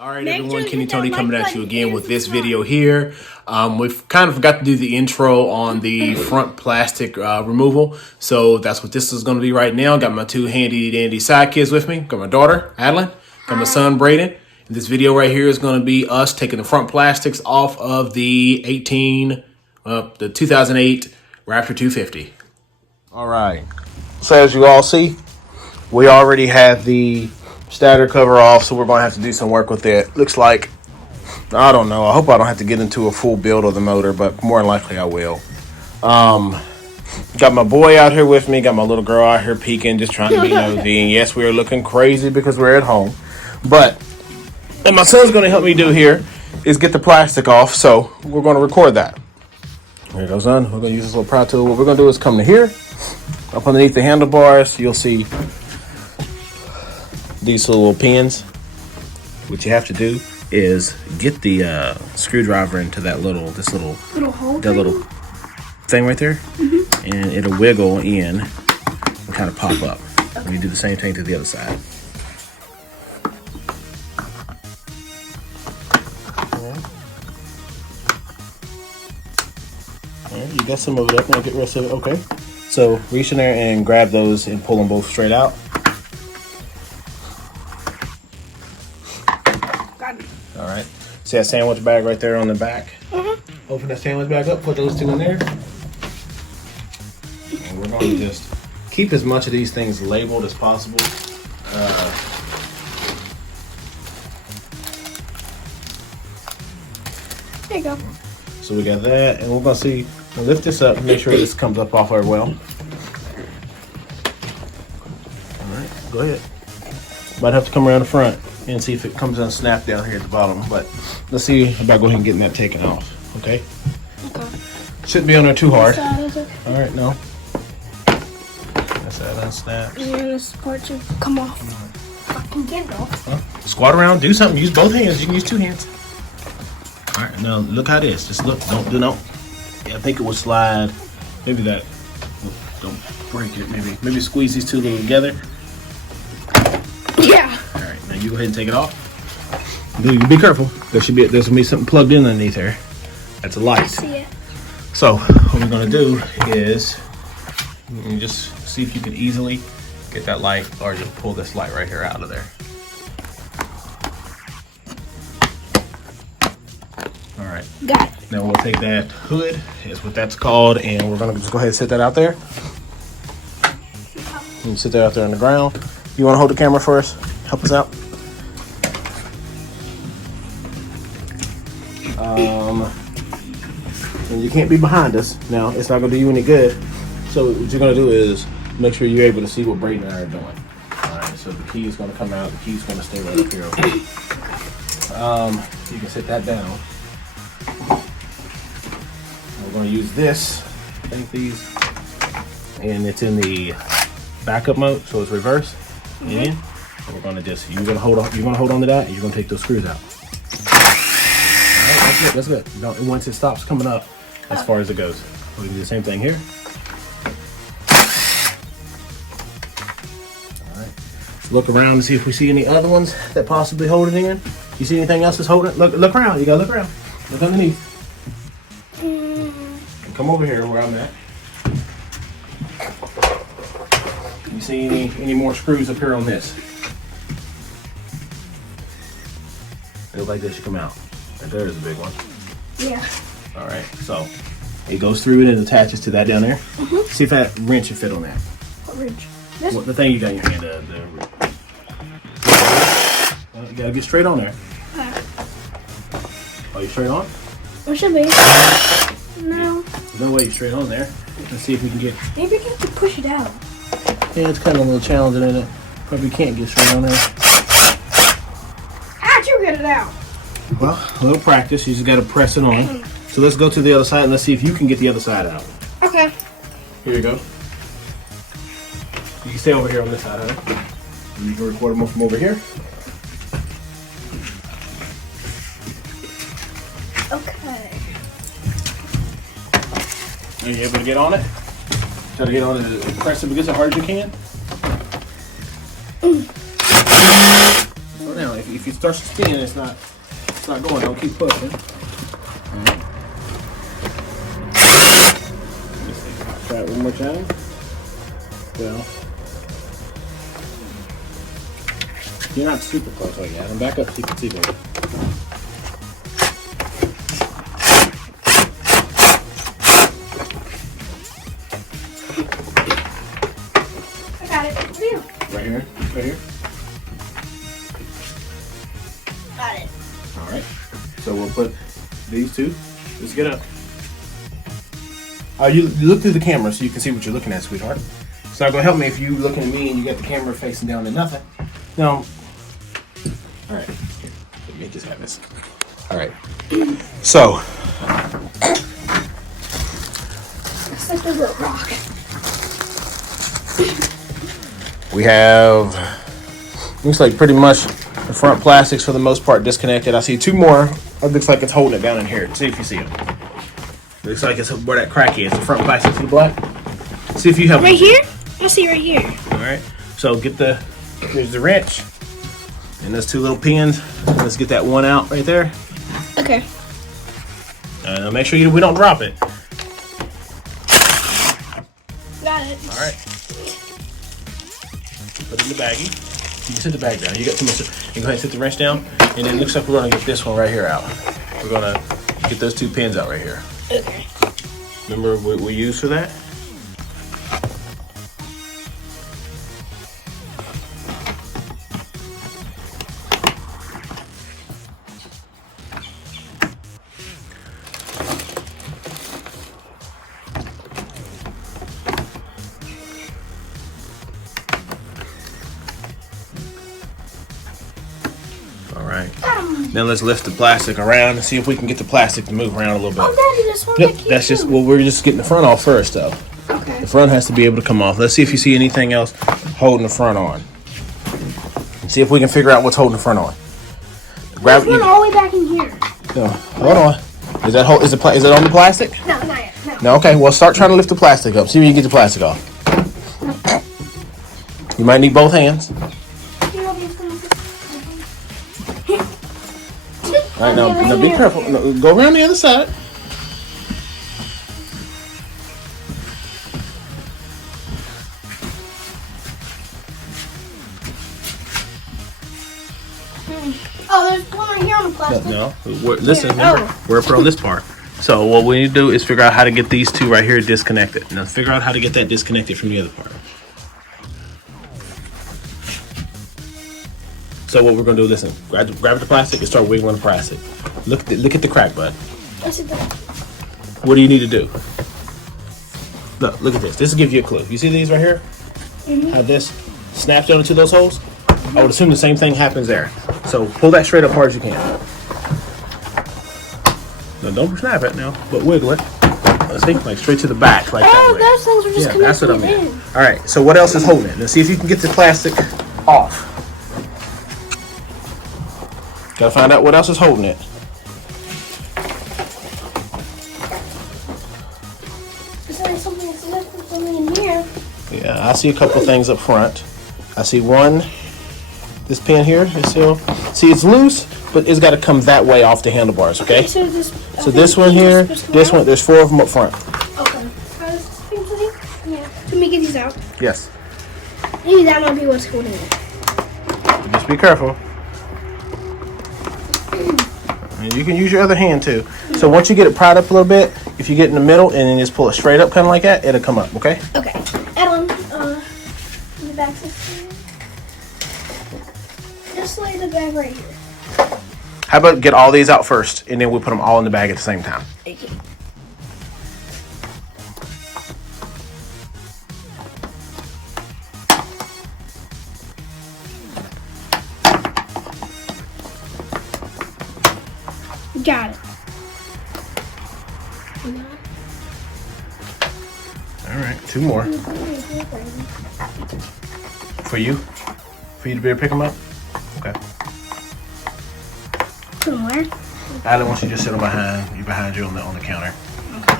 All right, everyone, Kenny Tony coming at you again with this video here. We've kind of forgot to do the intro on the front plastic removal. So that's what this is going to be right now. Got my two handy dandy sidekicks with me. Got my daughter, Adeline. Got my son, Braden. And this video right here is going to be us taking the front plastics off of the 2008 Raptor 250. All right. So as you all see, we already have the stator cover off, so we're going to have to do some work with it. Looks like, I don't know, I hope I don't have to get into a full build of the motor, but more than likely I will. Got my boy out here with me, got my little girl out here peeking, just trying to be nosy. And yes, we are looking crazy because we're at home. But what my son's going to help me do here is get the plastic off, so we're going to record that. There you go, son. We're going to use this little pry tool. What we're going to do is come to here, up underneath the handlebars, you'll see these little pins. What you have to do is get the screwdriver into that little thing right there, and it'll wiggle in and kind of pop up. Okay. And you do the same thing to the other side. Alright, you got some of it up now. Get the rest of it. Okay. So reach in there and grab those and pull them both straight out. All right. See that sandwich bag right there on the back? Open that sandwich bag up, put those two in there. And we're going to just keep as much of these things labeled as possible. There you go. So we got that, and we're going to see, we'll lift this up and make sure this comes up off our well. All right, go ahead. Might have to come around the front and see if it comes unsnapped down here at the bottom, but let's see about go ahead and getting that taken off. Okay. Shouldn't be on there too hard. All right, no. That's that unsnapped. You're gonna support to come off. Fucking get it off. Squat around, do something. Use both hands. You can use two hands. All right, now look how it is. Just look. Don't do no. Yeah, I think it will slide. Maybe that. Don't break it. Maybe squeeze these two little together. Yeah. All right, now you go ahead and take it off. Be careful. There's gonna be something plugged in underneath there. That's a light. I see it. So what we're gonna do is you just see if you can easily get that light, or just pull this light right here out of there. All right. Got it. Now we'll take that hood, is what that's called, and we're gonna just go ahead and sit that out there. And sit that out there on the ground. You want to hold the camera for us? Help us out. And you can't be behind us. Now, it's not going to do you any good. So what you're going to do is make sure you're able to see what Braden and I are doing. All right, so the key is going to come out. The key is going to stay right up here. Okay. You can sit that down. We're going to use this. I think these. And it's in the backup mode, so it's reverse. And we're gonna you're gonna hold on to that, and you're gonna take those screws out. All right, that's good. Once it stops coming up, as far as it goes, we can do the same thing here. All right, look around to see if we see any other ones that possibly hold it in. You see anything else that's holding it? Look around. You gotta look around. Look underneath. And come over here where I'm at. You see any more screws up here on this? It looks like this should come out. Right there is a big one. Yeah. All right, so it goes through it and attaches to that down there. See if that wrench should fit on that. What wrench? This? The thing you got in your hand. You gotta get straight on there. Are you straight on? It should be. No. No way you're straight on there. Let's see if we can get. Maybe you have to push it out. Yeah, it's kind of a little challenging, isn't it? Probably can't get straight on there. How'd you get it out? Well, a little practice. You just got to press it on. So let's go to the other side and let's see if you can get the other side out. Okay. Here you go. You can stay over here on this side of it. You can record them from over here. Okay. Are you able to get on it? Try to get on it as press it as hard as you can. So now, if if you start to spin, it's not going. Don't keep pushing. Try it one more time. Well, you're not super close right yet. I'm back up so you can see better. I got it. Where are you? Right here. Right here. Got it. All right. So we'll put these two. Let's get up. You look through the camera so you can see what you're looking at, sweetheart. It's not gonna help me if you looking at me and you got the camera facing down to nothing. No. All right. Let me just have this. All right. So. It's like a little rock. We have, looks like pretty much the front plastics for the most part disconnected. I see two more. It looks like it's holding it down in here. See if you see them. Looks like it's where that crack is. The front plastic to the black. See if you have Right here? I see right here. All right. So there's the wrench and those two little pins. Let's get that one out right there. Okay. Make sure we don't drop it. Got it. All right. Put it in the baggie. You can sit the bag down. You got too much. You go ahead and sit the wrench down. And then it looks like we're going to get this one right here out. We're going to get those two pins out right here. Okay. Remember what we used for that? All right. Now let's lift the plastic around and see if we can get the plastic to move around a little bit. Oh, Daddy, this one Yep, that's just, well, we're just getting the front off first, though. Okay. The front has to be able to come off. Let's see if you see anything else holding the front on. And see if we can figure out what's holding the front on. There's one all the way back in here. No, hold on. Is that is it on the plastic? No, not yet. No. No, okay. Well, start trying to lift the plastic up. See if you can get the plastic off. You might need both hands. All right, now be careful. No, go around the other side. Oh, there's one right here on the plastic. No. Listen, remember, we're up on this part. So what we need to do is figure out how to get these two right here disconnected. Now figure out how to get that disconnected from the other part. So what we're gonna do, listen, grab the plastic and start wiggling the plastic. Look at the crack, bud. I see that. What do you need to do? Look at this. This will give you a clue. You see these right here? Mm-hmm. How this snaps onto those holes? I would assume the same thing happens there. So pull that straight up hard as you can. No, don't snap it now, but wiggle it. Let's see, like straight to the back, like that way. Those things were just Yeah, that's what I connected mean. in. All right, so what else is holding it? Let's see if you can get the plastic off. Gotta find out what else is holding it. There's something in here. Yeah, I see a couple things up front. I see one. This pin here is still. See, it's loose, but it's got to come that way off the handlebars. Okay. So this one here, this one. There's 4 of them up front. Okay. Yeah. Let me get these out. Yes. Maybe that might be what's holding it. Just be careful. And you can use your other hand too. So once you get it pried up a little bit, if you get in the middle and then just pull it straight up, kind of like that, it'll come up. Okay. Okay. Add on the back system. Just lay the bag right here. How about get all these out first, and then we'll put them all in the bag at the same time. Okay. Got it. All right, 2 more for you. For you to be able to pick them up. Okay. Somewhere. Allie wants you to just sit behind you on the counter. Okay.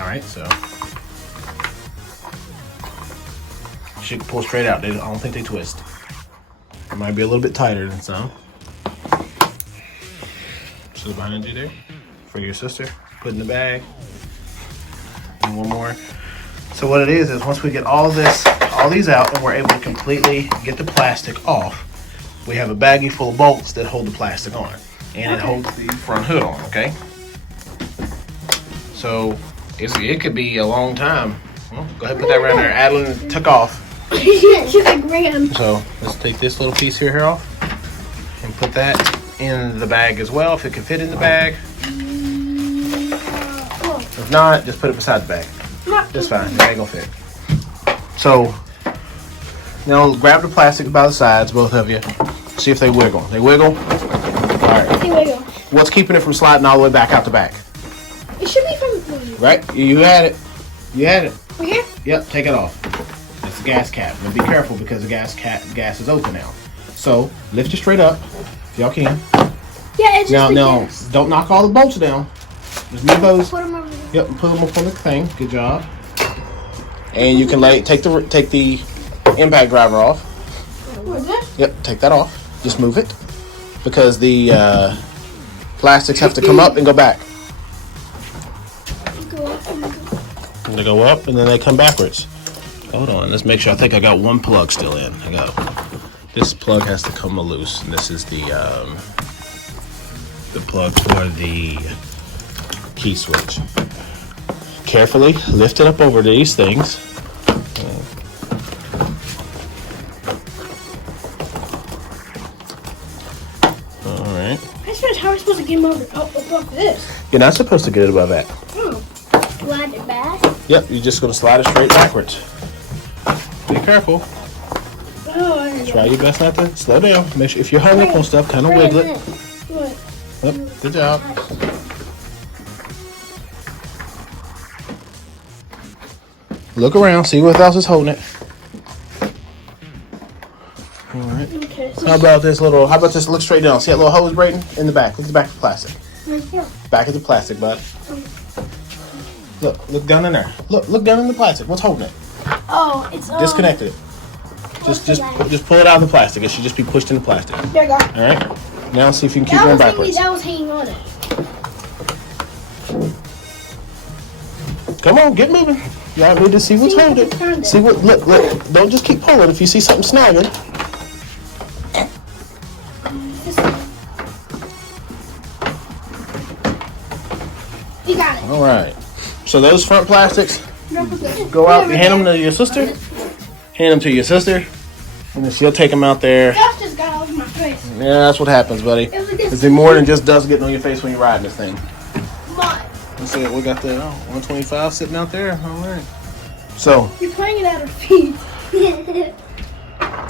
All right, so she can pull straight out. I don't think they twist. It might be a little bit tighter than some. So behind you there for your sister. Put in the bag. And one more. So what it is once we get all these out and we're able to completely get the plastic off, we have a baggie full of bolts that hold the plastic on. And it holds the front hood on, okay? So it could be a long time. Well, go ahead and put that right there. Adeline took off. She's like Graham. So let's take this little piece here off and put that in the bag as well, if it can fit in the bag. If not, just put it beside the bag. That's fine, the bag will fit. So now grab the plastic by the sides, both of you. See if they wiggle. They wiggle? Alright. They wiggle. What's keeping it from sliding all the way back out the back? It should be from Right? You had it. You had it. right here? Yep, take it off. That's the gas cap. Now be careful because the gas is open now. So lift it straight up, if y'all can. Yeah, it's just Now, don't knock all the bolts down. Just move those. Put them over there. Yep, put them up on the thing. Good job. And you can take the impact driver off. What's this? Yep, take that off. Just move it because the plastics have to come up and go back. Go up and go. And they go up and then they come backwards. Hold on, let's make sure. I think I got one plug still in. I go. This plug has to come loose, and this is the plug for the key switch. Carefully lift it up over these things. All right. I suppose how are we supposed to get them over above this? You're not supposed to get it above that. Oh. Slide it back. Yep, you're just gonna slide it straight backwards. Be careful. Oh, I Try your best not to slow down. Make sure if you're hung up on stuff, kind of wiggle it. What? Yep, good job. Look around, see what else is holding it. All right. Okay. How about this? Look straight down. See that little hose, Brayden? In the back. Look at the back of the plastic. Right here. Back of the plastic, bud. Look down in there. Look down in the plastic. What's holding it? Oh, it's Disconnected it. Just pull it out of the plastic. It should just be pushed in the plastic. There you go. All right. Now see if you can keep going backwards. That was hanging on it. Come on, get moving. Y'all need to see what's holding it. See what? Look. Don't just keep pulling. If you see something snagging. You got it. All right. So those front plastics go out. You hand them to your sister. Hand them to your sister, and then she'll take them out there. Dust just got all over my face. Yeah, that's what happens, buddy. It's more than just dust getting on your face when you're riding this thing. What? Let's see, we got the 125 sitting out there. All right. So. You're playing it at her feet.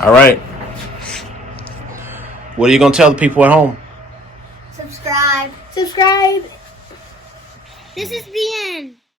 All right. What are you gonna tell the people at home? Subscribe. Subscribe. This is the end.